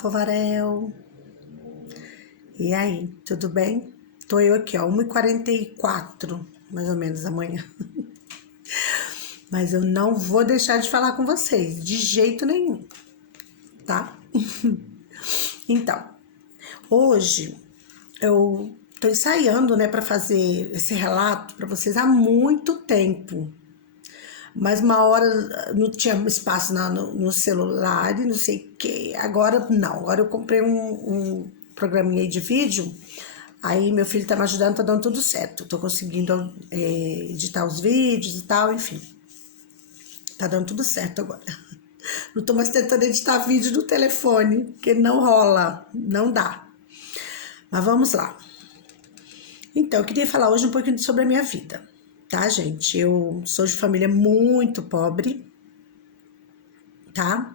Povarel. E aí, tudo bem? Tô eu aqui, ó, 1h44, mais ou menos, da manhã. Mas eu não vou deixar de falar com vocês, de jeito nenhum, tá? Então, hoje eu tô ensaiando, né, para fazer esse relato para vocês há muito tempo. Mas uma hora não tinha espaço no celular e não sei o que. Agora não, agora eu comprei um programinha aí de vídeo. Aí meu filho tá me ajudando, tá dando tudo certo. Tô conseguindo editar os vídeos e tal, enfim. Tá dando tudo certo agora. Não tô mais tentando editar vídeo no telefone, porque não rola, não dá. Mas vamos lá. Então, eu queria falar hoje um pouquinho sobre a minha vida, tá, gente? Eu sou de família muito pobre, tá?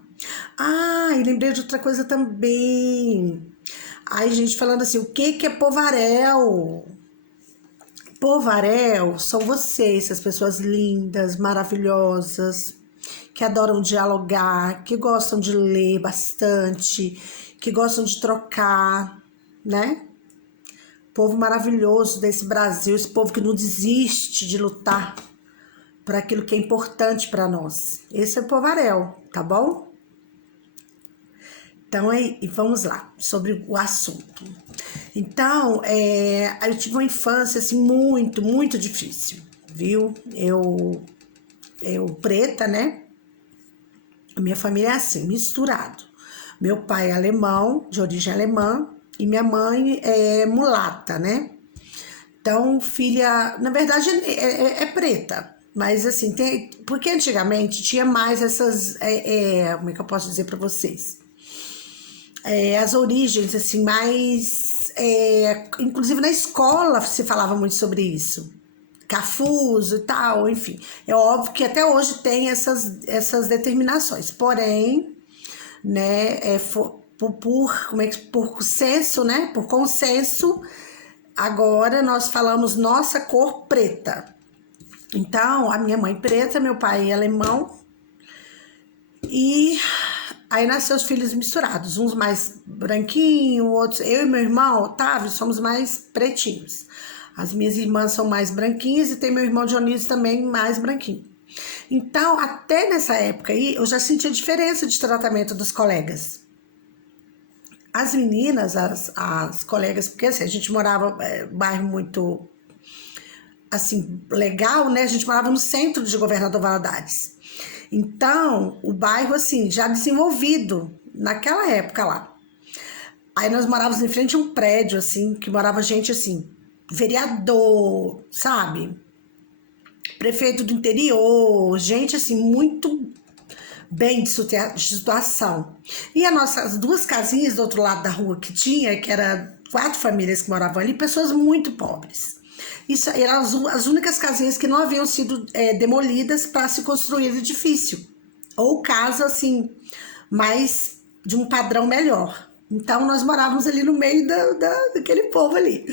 Ah, e lembrei de outra coisa também. Ai, gente, falando assim, o que é povarel? Povarel são vocês, as pessoas lindas, maravilhosas, que adoram dialogar, que gostam de ler bastante, que gostam de trocar, né? Povo maravilhoso desse Brasil, esse povo que não desiste de lutar por aquilo que é importante para nós. Esse é o povarel, tá bom? Então, vamos lá, sobre o assunto. Então, eu tive uma infância, assim, muito difícil, viu? Eu preta, né? A minha família é assim, misturado. Meu pai é alemão, de origem alemã, e minha mãe é mulata, né? Então, filha, na verdade, é preta. Mas, assim, porque antigamente tinha mais essas, como é que eu posso dizer para vocês? As origens, assim, mais... inclusive na escola se falava muito sobre isso. Cafuso e tal, enfim. É óbvio que até hoje tem essas determinações. Porém, né, por consenso, né? Por consenso, agora nós falamos nossa cor preta. Então, a minha mãe preta, meu pai alemão. E aí nasceu os filhos misturados, uns mais branquinhos, outros... Eu e meu irmão, Otávio, somos mais pretinhos. As minhas irmãs são mais branquinhas e tem meu irmão Dionísio também mais branquinho. Então, até nessa época aí, eu já sentia diferença de tratamento dos colegas. As meninas, as colegas, porque assim, a gente morava bairro muito, assim, legal, né? A gente morava no centro de Governador Valadares. Então, o bairro, assim, já desenvolvido naquela época lá. Aí nós morávamos em frente a um prédio, assim, que morava gente, assim, vereador, sabe? Prefeito do interior, gente, assim, muito bem de situação. E as duas casinhas do outro lado da rua que tinha, que era 4 famílias que moravam ali, pessoas muito pobres. Isso eram as únicas casinhas que não haviam sido demolidas para se construir edifício. Ou casa, assim, mais de um padrão melhor. Então, nós morávamos ali no meio daquele povo ali.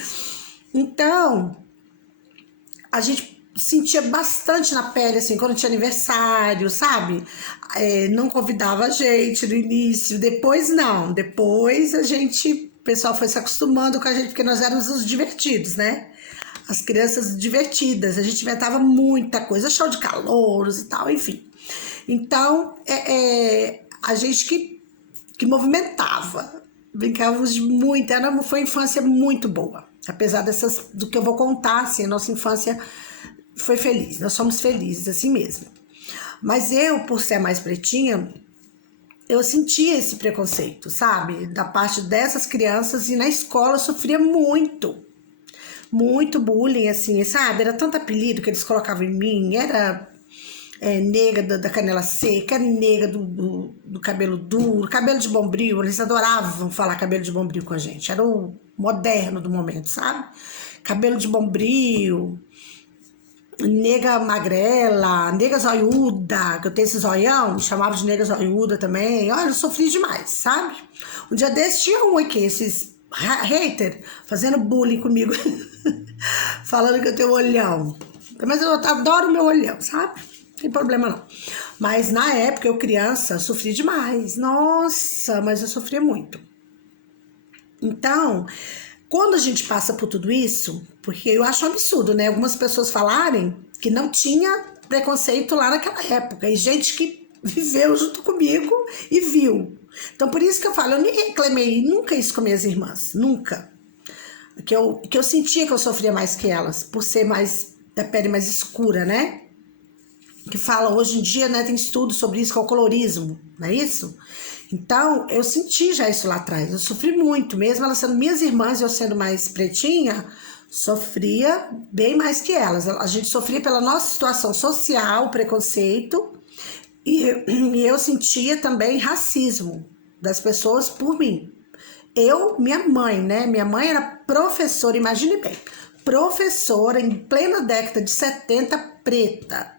Então, a gente sentia bastante na pele, assim, quando tinha aniversário, sabe? Não convidava a gente no início, depois não. Depois o pessoal foi se acostumando com a gente, porque nós éramos os divertidos, né? As crianças divertidas, a gente inventava muita coisa, show de calouros e tal, enfim. Então, a gente que movimentava, brincávamos de muito, foi uma infância muito boa. Apesar do que eu vou contar, assim, a nossa infância foi feliz, nós somos felizes assim mesmo. Mas eu, por ser mais pretinha, eu sentia esse preconceito, sabe? Da parte dessas crianças, e na escola eu sofria muito bullying, assim, sabe? Era tanto apelido que eles colocavam em mim, era nega da canela seca, nega do cabelo duro, cabelo de bombril, eles adoravam falar cabelo de bombril com a gente, era o moderno do momento, sabe? Cabelo de bombril, nega magrela, nega zoiuda, que eu tenho esse zoião, me chamava de nega zoiuda também. Olha, eu sofri demais, sabe? Um dia desse tinha um aqui, esses hater, fazendo bullying comigo, falando que eu tenho olhão. Mas eu adoro meu olhão, sabe? tem problema não. Mas na época, eu criança, sofri demais. Nossa, mas eu sofria muito. Então, quando a gente passa por tudo isso, porque eu acho um absurdo, né? Algumas pessoas falarem que não tinha preconceito lá naquela época. E gente que viveu junto comigo e viu. Então, por isso que eu falo, eu nem reclamei nunca isso com minhas irmãs. Nunca. Que eu sentia que eu sofria mais que elas, por ser mais da pele mais escura, né? Que fala hoje em dia, né? Tem estudo sobre isso, que é o colorismo, não é isso? Então, eu senti já isso lá atrás. Eu sofri muito, mesmo elas sendo minhas irmãs e eu sendo mais pretinha, sofria bem mais que elas. A gente sofria pela nossa situação social, preconceito, e eu sentia também racismo das pessoas por mim. Minha mãe, né? Minha mãe era professora, imagine bem, professora em plena década de 70, preta.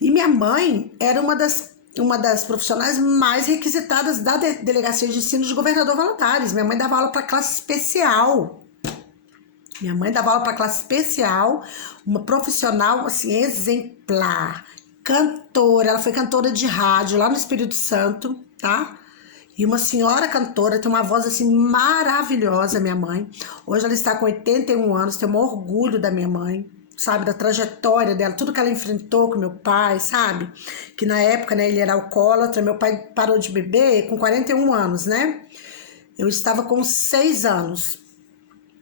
E minha mãe era uma das profissionais mais requisitadas da Delegacia de Ensino de Governador Valadares. Minha mãe dava aula para classe especial. Minha mãe dava aula para classe especial, uma profissional assim exemplar, cantora, ela foi cantora de rádio lá no Espírito Santo, tá? E uma senhora cantora, tem uma voz assim maravilhosa, minha mãe. Hoje ela está com 81 anos, tenho um orgulho da minha mãe, sabe? Da trajetória dela, tudo que ela enfrentou com meu pai, sabe? Que na época, né, ele era alcoólatra, meu pai parou de beber com 41 anos, né? Eu estava com 6 anos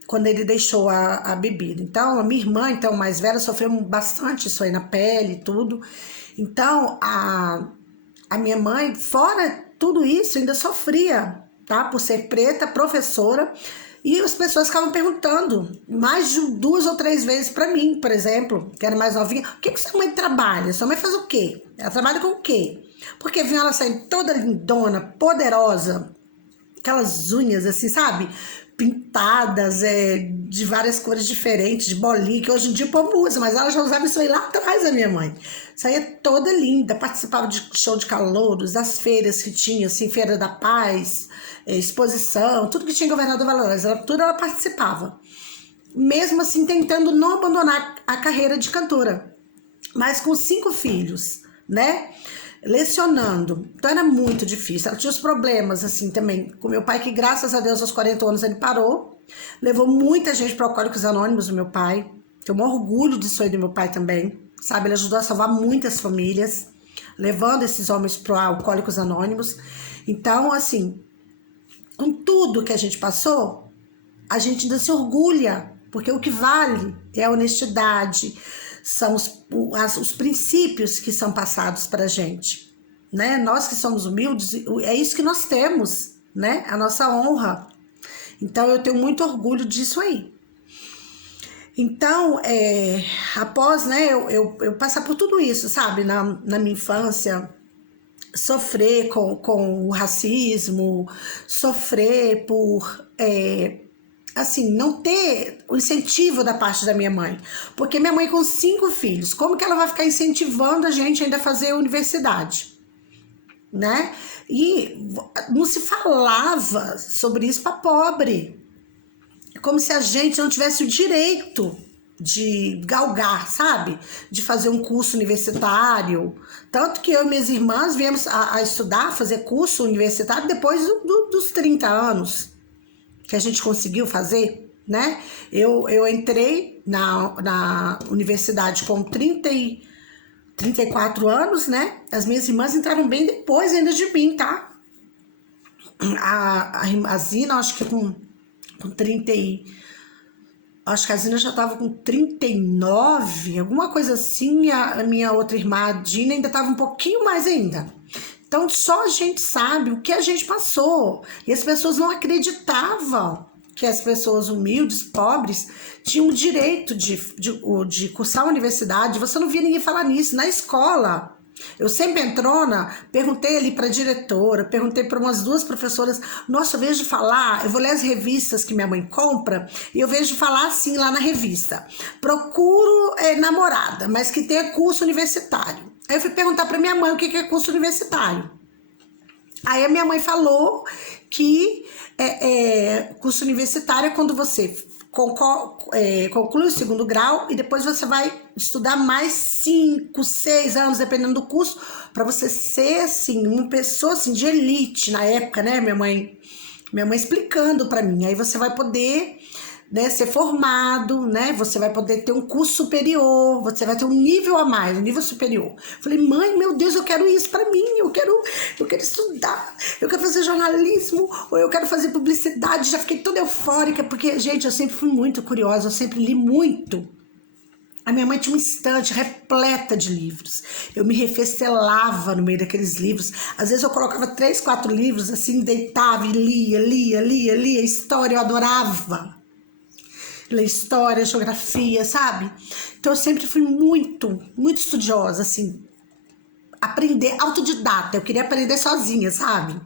quando ele deixou a bebida. Então, a minha irmã, então, mais velha, sofreu bastante isso aí na pele e tudo. Então, a minha mãe, fora tudo isso, ainda sofria, tá? Por ser preta, professora. E as pessoas ficavam perguntando mais de 2 ou 3 vezes pra mim, por exemplo, que era mais novinha. O que sua mãe trabalha? Sua mãe faz o quê? Ela trabalha com o quê? Porque vinha ela saindo toda lindona, poderosa, aquelas unhas assim, sabe? Pintadas, de várias cores diferentes, de bolinha, que hoje em dia o povo usa, mas ela já usava isso aí lá atrás, a minha mãe. Saía toda linda, participava de show de calouros, das feiras que tinha, assim, Feira da Paz, exposição, tudo que tinha em Governador Valadares, tudo ela participava. Mesmo assim, tentando não abandonar a carreira de cantora, mas com 5 filhos, né? Lecionando, então era muito difícil. Ela tinha os problemas assim também com meu pai, que graças a Deus aos 40 anos ele parou, levou muita gente para Alcoólicos Anônimos, o meu pai, tenho um orgulho disso aí do meu pai também, sabe? Ele ajudou a salvar muitas famílias, levando esses homens para Alcoólicos Anônimos. Então, assim, com tudo que a gente passou, a gente ainda se orgulha, porque o que vale é a honestidade, são os princípios que são passados para a gente, né? Nós que somos humildes, é isso que nós temos, né? A nossa honra. Então, eu tenho muito orgulho disso aí. Então, após, né, eu passar por tudo isso, sabe? Na minha infância, sofrer com o racismo, sofrer por... assim, não ter o incentivo da parte da minha mãe. Porque minha mãe com 5 filhos, como que ela vai ficar incentivando a gente ainda a fazer universidade? Né? E não se falava sobre isso para pobre. Como se a gente não tivesse o direito de galgar, sabe? De fazer um curso universitário. Tanto que eu e minhas irmãs viemos a estudar, fazer curso universitário depois dos 30 anos. Que a gente conseguiu fazer, né? Eu entrei na universidade com 34 anos, né? As minhas irmãs entraram bem depois ainda de mim, tá? A Zina, acho que com 30 acho que a Zina já tava com 39, alguma coisa assim. A minha outra irmã, a Dina, ainda tava um pouquinho mais ainda. Então, só a gente sabe o que a gente passou. E as pessoas não acreditavam que as pessoas humildes, pobres, tinham o direito de cursar a universidade. Você não via ninguém falar nisso. Na escola, eu sempre entrona, perguntei ali para a diretora, perguntei para umas 2 professoras. Nossa, eu vejo falar, eu vou ler as revistas que minha mãe compra, e eu vejo falar assim lá na revista. Procuro namorada, mas que tenha curso universitário. Aí eu fui perguntar para minha mãe o que é curso universitário. Aí a minha mãe falou que curso universitário é quando você conclui o segundo grau e depois você vai estudar mais 5, 6 anos, dependendo do curso, para você ser, assim, uma pessoa, assim, de elite na época, né? Minha mãe explicando para mim. Aí você vai poder, né, ser formado, né? Você vai poder ter um curso superior, você vai ter um nível a mais, um nível superior. Falei, mãe, meu Deus, eu quero isso para mim, eu quero estudar, eu quero fazer jornalismo, ou eu quero fazer publicidade. Já fiquei toda eufórica, porque, gente, eu sempre fui muito curiosa, eu sempre li muito. A minha mãe tinha uma estante repleta de livros. Eu me refestelava no meio daqueles livros. Às vezes eu colocava 3, 4 livros, assim, deitava e lia. História, eu adorava ler história, geografia, sabe? Então eu sempre fui muito estudiosa, assim. Aprender, autodidata. Eu queria aprender sozinha, sabe?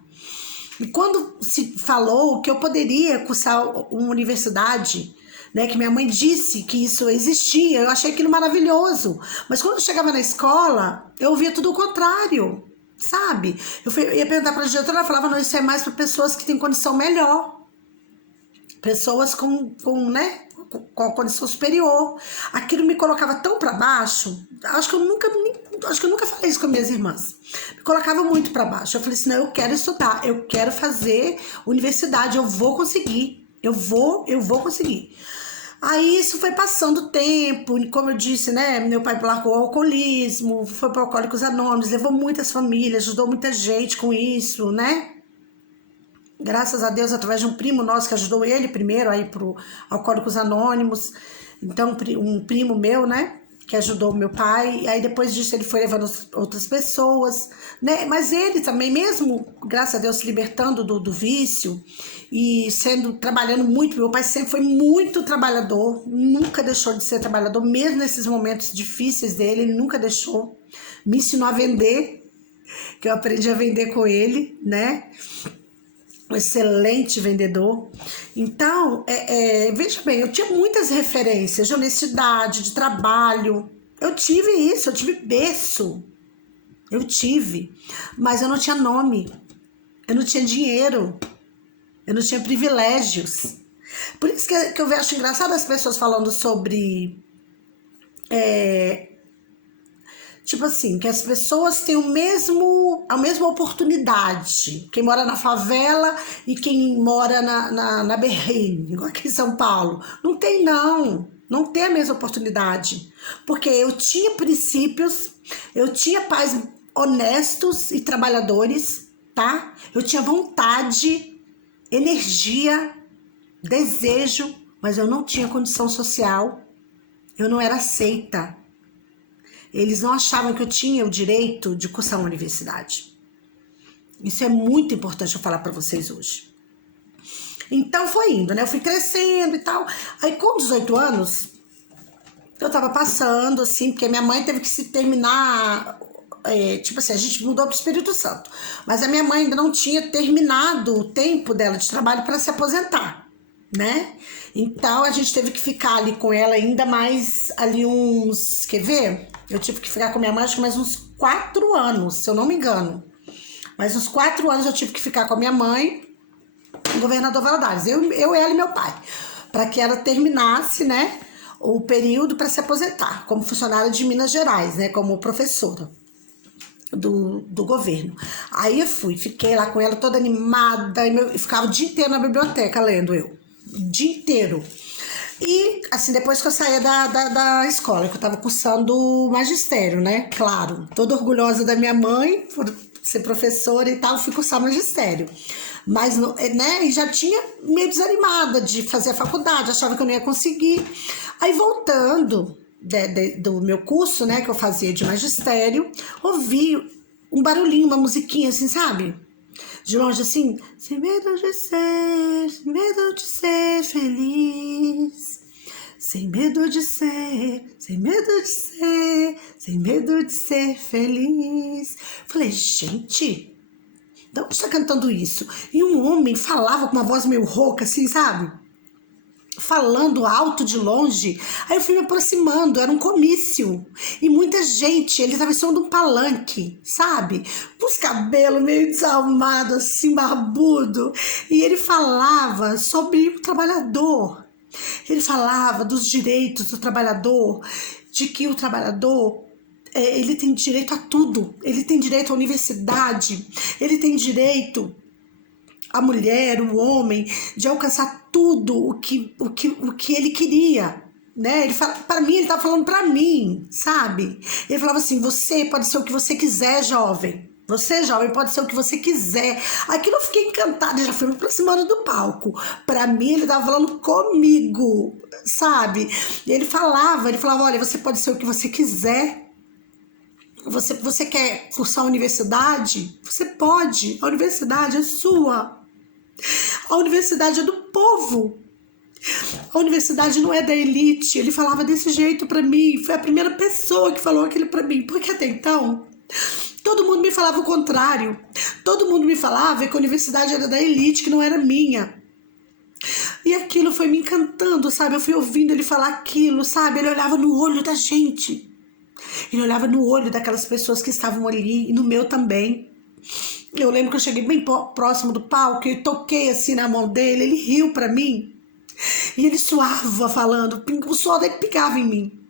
E quando se falou que eu poderia cursar uma universidade, né, que minha mãe disse que isso existia, eu achei aquilo maravilhoso. Mas quando eu chegava na escola, eu ouvia tudo o contrário, sabe? Eu ia perguntar para a diretora, ela falava, não, isso é mais para pessoas que têm condição melhor. Pessoas né, com a condição superior. Aquilo me colocava tão para baixo, acho que eu nunca falei isso com minhas irmãs. Me colocava muito para baixo. Eu falei assim, não, eu quero estudar, eu quero fazer universidade, eu vou conseguir. Eu vou conseguir. Aí isso foi passando o tempo, como eu disse, né? Meu pai largou o alcoolismo, foi para Alcoólicos Anônimos, levou muitas famílias, ajudou muita gente com isso, né? Graças a Deus, através de um primo nosso que ajudou ele primeiro aí pro Alcoólicos Anônimos. Então, um primo meu, né? Que ajudou meu pai, e aí depois disso ele foi levando outras pessoas, né? Mas ele também, mesmo, graças a Deus, se libertando do vício e trabalhando muito, meu pai sempre foi muito trabalhador, nunca deixou de ser trabalhador, mesmo nesses momentos difíceis dele, ele nunca deixou. Me ensinou a vender, que eu aprendi a vender com ele, né? Um excelente vendedor. Então, veja bem, eu tinha muitas referências de honestidade, de trabalho. Eu tive isso, eu tive berço. Eu tive. Mas eu não tinha nome. Eu não tinha dinheiro. Eu não tinha privilégios. Por isso que eu acho engraçado as pessoas falando sobre... tipo assim, que as pessoas têm a mesma oportunidade. Quem mora na favela e quem mora na Berrini, igual aqui em São Paulo. Não tem, não. Não tem a mesma oportunidade. Porque eu tinha princípios, eu tinha pais honestos e trabalhadores, tá? Eu tinha vontade, energia, desejo, mas eu não tinha condição social. Eu não era aceita. Eles não achavam que eu tinha o direito de cursar uma universidade. Isso é muito importante eu falar para vocês hoje. Então foi indo, né? Eu fui crescendo e tal. Aí com 18 anos, eu tava passando, assim, porque minha mãe teve que se terminar... tipo assim, a gente mudou pro Espírito Santo. Mas a minha mãe ainda não tinha terminado o tempo dela de trabalho para se aposentar, né? Então a gente teve que ficar ali com ela ainda mais ali uns... Quer ver? Eu tive que ficar com minha mãe acho que mais uns 4 anos, se eu não me engano. Mais uns 4 anos eu tive que ficar com a minha mãe, o Governador Valadares. Eu, ela e meu pai. Para que ela terminasse, né, o período para se aposentar, como funcionária de Minas Gerais, né, como professora do governo. Aí eu fiquei lá com ela toda animada, e ficava o dia inteiro na biblioteca lendo eu. O dia inteiro. E, assim, depois que eu saía da escola, que eu tava cursando magistério, né? Claro, toda orgulhosa da minha mãe, por ser professora e tal, fui cursar magistério. Mas, né, e já tinha meio desanimada de fazer a faculdade, achava que eu não ia conseguir. Aí, voltando do meu curso, né, que eu fazia de magistério, ouvi um barulhinho, uma musiquinha, assim, sabe? De longe, assim, sem medo de ser feliz, sem medo de ser, sem medo de ser, sem medo de ser feliz. Falei, gente, de onde está cantando isso? E um homem falava com uma voz meio rouca, assim, sabe? Falando alto de longe. Aí eu fui me aproximando, era um comício. E muita gente, ele estava em cima de um palanque, sabe? Com os cabelos meio desalmados, assim, barbudo. E ele falava sobre o trabalhador. Ele falava dos direitos do trabalhador, de que o trabalhador ele tem direito a tudo, ele tem direito à universidade, ele tem direito, a mulher, o homem, de alcançar tudo o que ele queria, né? Ele fala, para mim, ele estava falando para mim, sabe? Ele falava assim: você pode ser o que você quiser, jovem. Você, jovem, pode ser o que você quiser. Aquilo eu fiquei encantada, já fui me aproximando do palco. Para mim, ele estava falando comigo, sabe? E ele falava, olha, você pode ser o que você quiser. Você quer cursar a universidade? Você pode. A universidade é sua. A universidade é do povo. A universidade não é da elite. Ele falava desse jeito pra mim. Foi a primeira pessoa que falou aquilo pra mim. Porque até então, todo mundo me falava o contrário. Todo mundo me falava que a universidade era da elite, que não era minha. E aquilo foi me encantando, sabe? Eu fui ouvindo ele falar aquilo, sabe? Ele olhava no olho da gente. Ele olhava no olho daquelas pessoas que estavam ali, e no meu também. Eu lembro que eu cheguei bem próximo do palco e toquei assim na mão dele, ele riu pra mim. E ele suava falando, o suor dele pingava em mim.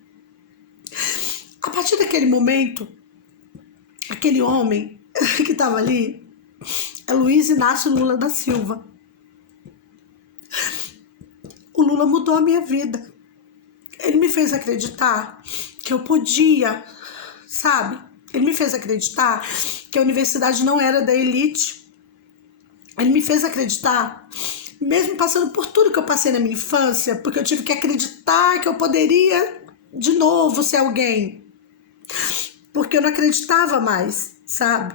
A partir daquele momento, aquele homem que estava ali é Luiz Inácio Lula da Silva. O Lula mudou a minha vida. Ele me fez acreditar que eu podia, sabe? Ele me fez acreditar que a universidade não era da elite. Ele me fez acreditar, mesmo passando por tudo que eu passei na minha infância, porque eu tive que acreditar que eu poderia de novo ser alguém. Porque eu não acreditava mais, sabe?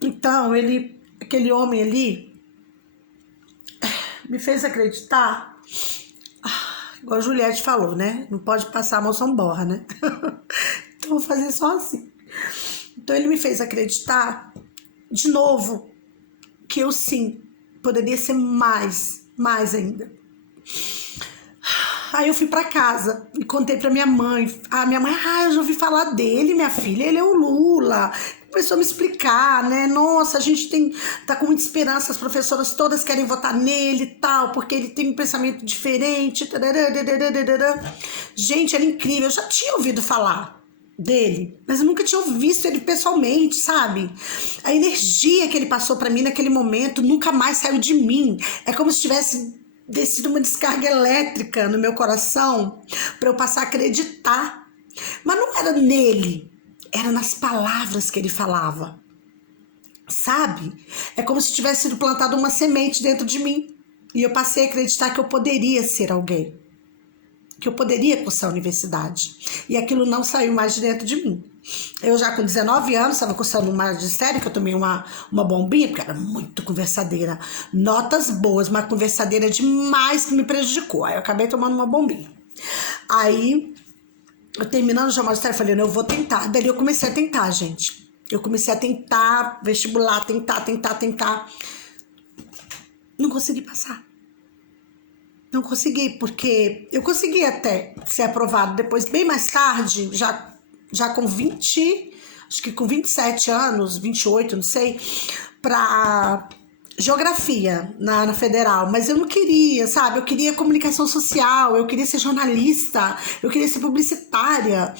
Então, aquele homem ali, me fez acreditar, igual a Juliette falou, né? Não pode passar a moção borra, né? Então, eu vou fazer só assim. Então, ele me fez acreditar, de novo, que eu sim, poderia ser mais ainda. Aí eu fui pra casa e contei pra minha mãe. A minha mãe, eu já ouvi falar dele, minha filha, ele é o Lula. Começou a me explicar, né? Nossa, a gente tá com muita esperança, as professoras todas querem votar nele e tal, porque ele tem um pensamento diferente. Gente, ele é incrível. Eu já tinha ouvido falar dele, mas eu nunca tinha visto ele pessoalmente, sabe? A energia que ele passou pra mim naquele momento nunca mais saiu de mim. É como se tivesse descido uma descarga elétrica no meu coração para eu passar a acreditar. Mas não era nele, era nas palavras que ele falava, sabe? É como se tivesse sido plantada uma semente dentro de mim e eu passei a acreditar que eu poderia ser alguém, que eu poderia cursar a universidade. E aquilo não saiu mais de dentro de mim. Eu já com 19 anos estava cursando um magistério, que eu tomei uma bombinha, porque era muito conversadeira. Notas boas, mas conversadeira demais que me prejudicou. Aí eu acabei tomando uma bombinha. Aí, eu terminando já o magistério, eu falei, não, eu vou tentar. Daí eu comecei a tentar, gente. Eu comecei a tentar, vestibular, tentar. Não consegui passar. Não consegui, porque eu consegui até ser aprovado depois, bem mais tarde, já com 20, acho que com 27 anos, 28, não sei, para geografia na federal, mas eu não queria, sabe? Eu queria comunicação social, eu queria ser jornalista, eu queria ser publicitária.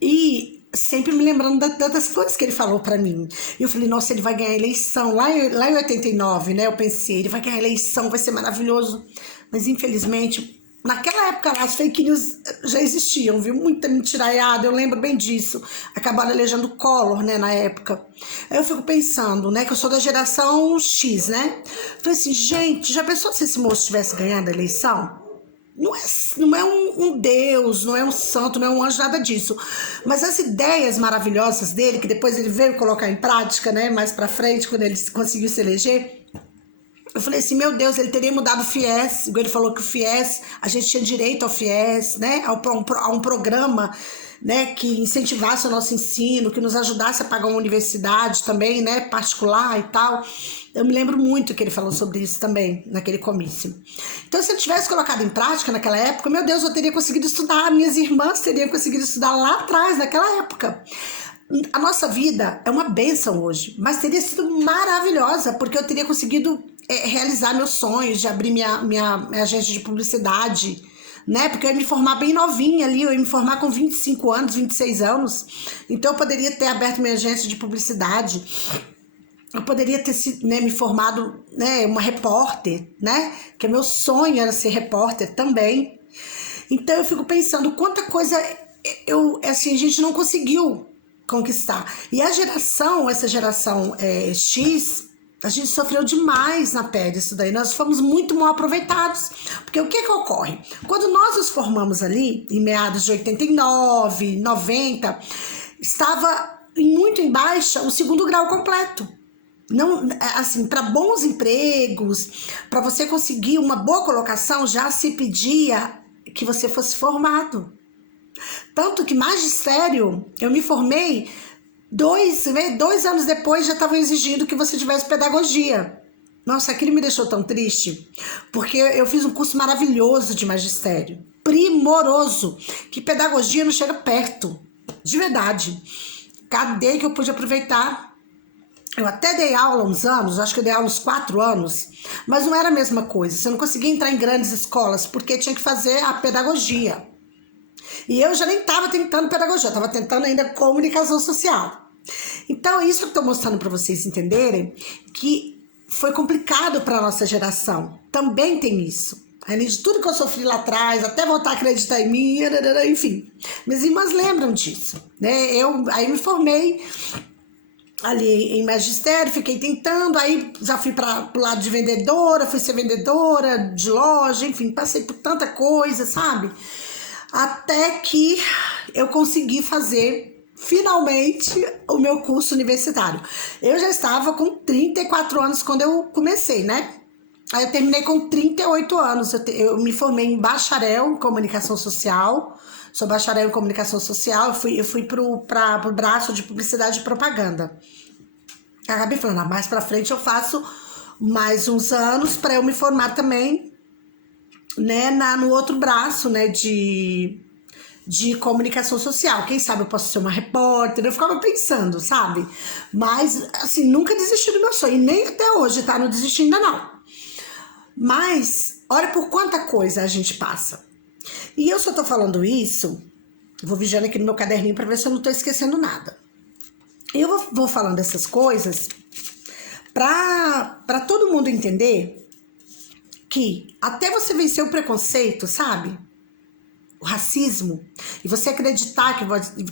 E sempre me lembrando das coisas que ele falou pra mim. E eu falei, nossa, ele vai ganhar a eleição. Lá em 89, né? Eu pensei, ele vai ganhar a eleição, vai ser maravilhoso. Mas, infelizmente, naquela época lá, as fake news já existiam, viu? Muita mentiraiada, eu lembro bem disso. Acabaram elegendo Collor, né, na época. Aí eu fico pensando, né, que eu sou da geração X, né? Falei assim, gente, já pensou se esse moço tivesse ganhado a eleição? Não é um Deus, não é um santo, não é um anjo, nada disso. Mas as ideias maravilhosas dele, que depois ele veio colocar em prática, né, mais pra frente, quando ele conseguiu se eleger, eu falei assim, meu Deus, ele teria mudado o FIES, igual ele falou que o FIES, a gente tinha direito ao FIES, né, a um programa, né, que incentivasse o nosso ensino, que nos ajudasse a pagar uma universidade também, né, particular e tal. Eu me lembro muito que ele falou sobre isso também, naquele comício. Então, se eu tivesse colocado em prática naquela época, meu Deus, eu teria conseguido estudar, minhas irmãs teriam conseguido estudar lá atrás, naquela época. A nossa vida é uma bênção hoje, mas teria sido maravilhosa, porque eu teria conseguido realizar meus sonhos, de abrir minha agência de publicidade, né? Porque eu ia me formar bem novinha ali, eu ia me formar com 25 anos, 26 anos. Então eu poderia ter aberto minha agência de publicidade. Eu poderia ter né, me formado, né, uma repórter, né? Que meu sonho era ser repórter também. Então eu fico pensando quanta coisa assim, a gente não conseguiu conquistar. E essa geração X, a gente sofreu demais na pele isso daí. Nós fomos muito mal aproveitados. Porque o que ocorre? Quando nós nos formamos ali, em meados de 89, 90, estava muito em baixa o segundo grau completo. Não, assim, para bons empregos, para você conseguir uma boa colocação, já se pedia que você fosse formado. Tanto que magistério, eu me formei 2 anos depois, já estavam exigindo que você tivesse pedagogia. Nossa, aquilo me deixou tão triste, porque eu fiz um curso maravilhoso de magistério, primoroso, que pedagogia não chega perto, de verdade. Cadê que eu pude aproveitar? Eu até dei aula há uns anos, acho que eu dei aula uns 4 anos, mas não era a mesma coisa. Você não conseguia entrar em grandes escolas, porque tinha que fazer a pedagogia. E eu já nem estava tentando pedagogia, eu estava tentando ainda comunicação social. Então, isso que eu estou mostrando para vocês entenderem, que foi complicado para a nossa geração. Também tem isso. Além de tudo que eu sofri lá atrás, até voltar a acreditar em mim, enfim. Minhas irmãs lembram disso, né? Aí me formei ali em magistério, fiquei tentando, aí já fui para o lado de vendedora, fui ser vendedora de loja, enfim, passei por tanta coisa, sabe? Até que eu consegui fazer, finalmente, o meu curso universitário. Eu já estava com 34 anos quando eu comecei, né? Aí eu terminei com 38 anos, eu me formei em bacharel em comunicação social, sou bacharel em comunicação social, eu fui pro braço de publicidade e propaganda. Acabei falando, mais pra frente eu faço mais uns anos para eu me formar também, né, no outro braço, né, de comunicação social. Quem sabe eu posso ser uma repórter, eu ficava pensando, sabe? Mas, assim, nunca desisti do meu sonho, e nem até hoje, tá? Não desisti ainda não. Mas, olha por quanta coisa a gente passa. E eu só tô falando isso, vou vigiando aqui no meu caderninho pra ver se eu não tô esquecendo nada. Eu vou falando essas coisas pra todo mundo entender que até você vencer o preconceito, sabe? O racismo, e você acreditar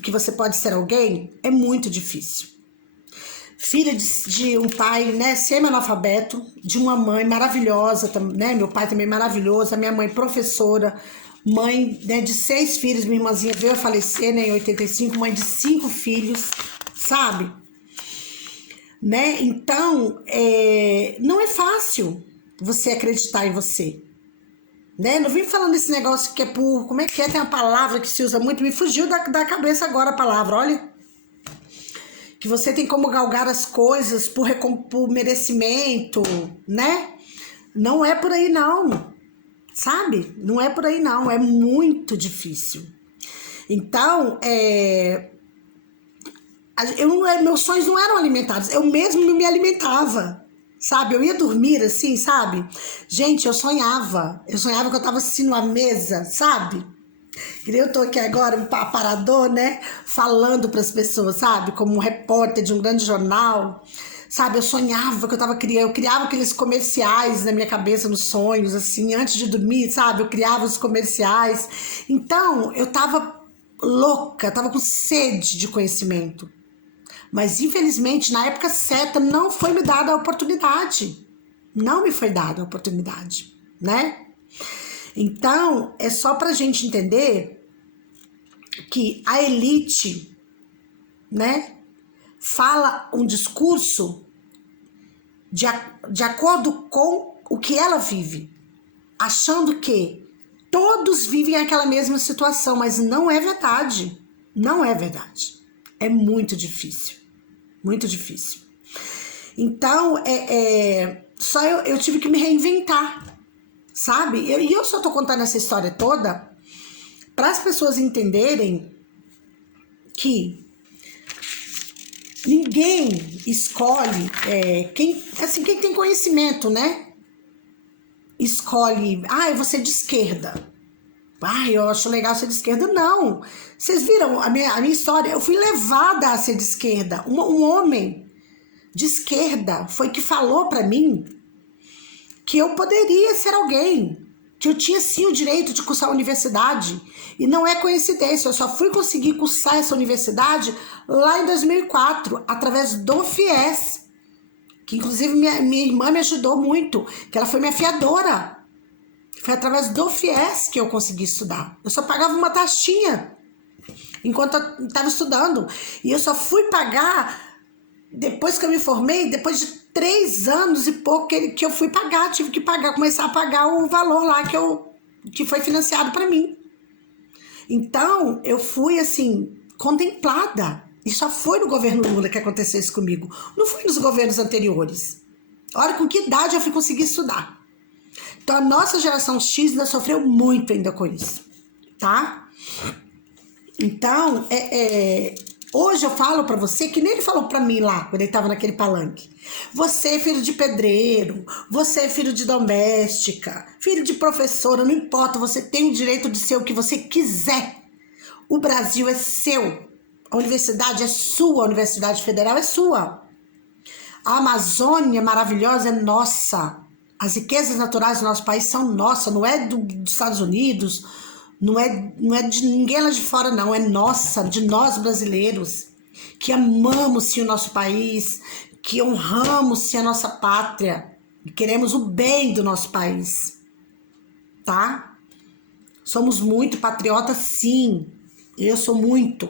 que você pode ser alguém, é muito difícil. Filha de um pai, né, semi-analfabeto, de uma mãe maravilhosa, né, meu pai também maravilhoso, a minha mãe professora, mãe, né, de 6 filhos, minha irmãzinha veio a falecer, né, em 85, mãe de 5 filhos, sabe? Né? Então, não é fácil você acreditar em você. Né? Não vim falando desse negócio que é por... Como é que é? Tem uma palavra que se usa muito, me fugiu da cabeça agora a palavra, olha. Que você tem como galgar as coisas por merecimento, né? Não é por aí não, sabe? Não é por aí não, é muito difícil. Então, meus sonhos não eram alimentados, eu mesmo me alimentava, sabe? Eu ia dormir assim, sabe? Gente, eu sonhava que eu tava assim numa mesa, sabe? E eu tô aqui agora, um aparador, né? Falando pras pessoas, sabe? Como um repórter de um grande jornal, sabe? Eu sonhava que eu criava aqueles comerciais na minha cabeça, nos sonhos, assim, antes de dormir, sabe? Eu criava os comerciais. Então, eu tava louca, tava com sede de conhecimento. Mas, infelizmente, na época certa, não foi me dada a oportunidade. Não me foi dada a oportunidade, né? Então, é só pra gente entender que a elite, né, fala um discurso de acordo com o que ela vive, achando que todos vivem aquela mesma situação, mas não é verdade. Não é verdade. É muito difícil. Muito difícil. Então, só eu tive que me reinventar, sabe? E eu só tô contando essa história toda para as pessoas entenderem que Ninguém escolhe, quem tem conhecimento, né? Escolhe, eu vou ser de esquerda. Eu acho legal ser de esquerda. Não. Vocês viram a minha história? Eu fui levada a ser de esquerda. Um homem de esquerda foi que falou pra mim que eu poderia ser alguém, que eu tinha sim o direito de cursar a universidade. E não é coincidência, eu só fui conseguir cursar essa universidade lá em 2004, através do FIES, que inclusive minha irmã me ajudou muito, que ela foi minha fiadora. Foi através do FIES que eu consegui estudar. Eu só pagava uma taxinha enquanto eu estava estudando. E eu só fui pagar depois que eu me formei, depois de 3 anos e pouco que eu fui pagar. Tive que pagar, começar a pagar o valor lá que foi financiado para mim. Então, eu fui, assim, contemplada. E só foi no governo Lula que aconteceu isso comigo. Não foi nos governos anteriores. Olha com que idade eu fui conseguir estudar. Então, a nossa geração X ainda sofreu muito ainda com isso, tá? Então, hoje eu falo pra você, que nem ele falou pra mim lá, quando ele tava naquele palanque. Você é filho de pedreiro, você é filho de doméstica, filho de professora, não importa, você tem o direito de ser o que você quiser. O Brasil é seu, a universidade é sua, a Universidade Federal é sua. A Amazônia maravilhosa é nossa. As riquezas naturais do nosso país são nossas, não é dos Estados Unidos, não é de ninguém lá de fora, não. É nossa, de nós brasileiros, que amamos sim o nosso país, que honramos sim a nossa pátria, e queremos o bem do nosso país, tá? Somos muito patriotas, sim. Eu sou muito.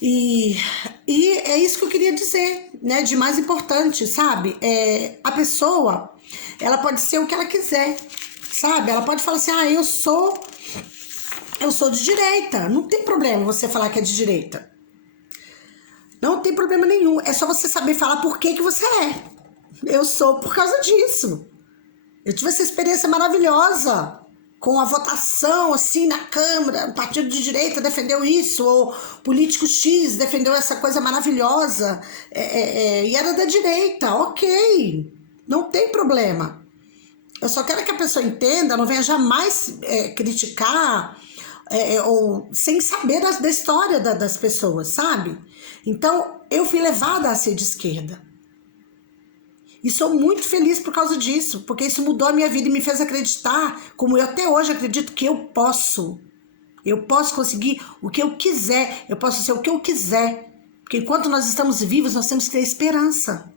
E é isso que eu queria dizer, né? De mais importante, sabe? A pessoa, ela pode ser o que ela quiser, sabe? Ela pode falar assim, eu sou de direita. Não tem problema você falar que é de direita. Não tem problema nenhum. É só você saber falar por que você é. Eu sou por causa disso. Eu tive essa experiência maravilhosa com a votação, assim, na Câmara, o partido de direita defendeu isso, ou político X defendeu essa coisa maravilhosa, e era da direita, ok, não tem problema. Eu só quero que a pessoa entenda, não venha jamais criticar, ou sem saber da história das pessoas, sabe? Então, eu fui levada a ser de esquerda. E sou muito feliz por causa disso, porque isso mudou a minha vida e me fez acreditar, como eu até hoje acredito, que eu posso. Eu posso conseguir o que eu quiser, eu posso ser o que eu quiser. Porque enquanto nós estamos vivos, nós temos que ter esperança.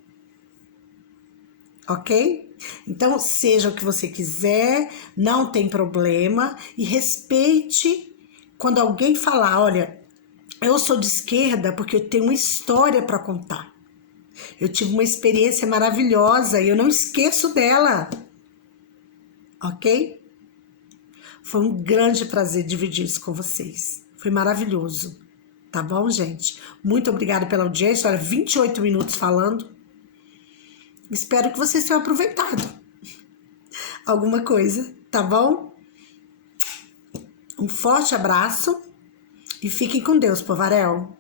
Ok? Então, seja o que você quiser, não tem problema. E respeite quando alguém falar, olha, eu sou de esquerda porque eu tenho uma história para contar. Eu tive uma experiência maravilhosa e eu não esqueço dela. Ok? Foi um grande prazer dividir isso com vocês. Foi maravilhoso. Tá bom, gente? Muito obrigada pela audiência. Olha, 28 minutos falando. Espero que vocês tenham aproveitado alguma coisa, tá bom? Um forte abraço e fiquem com Deus, Povarel.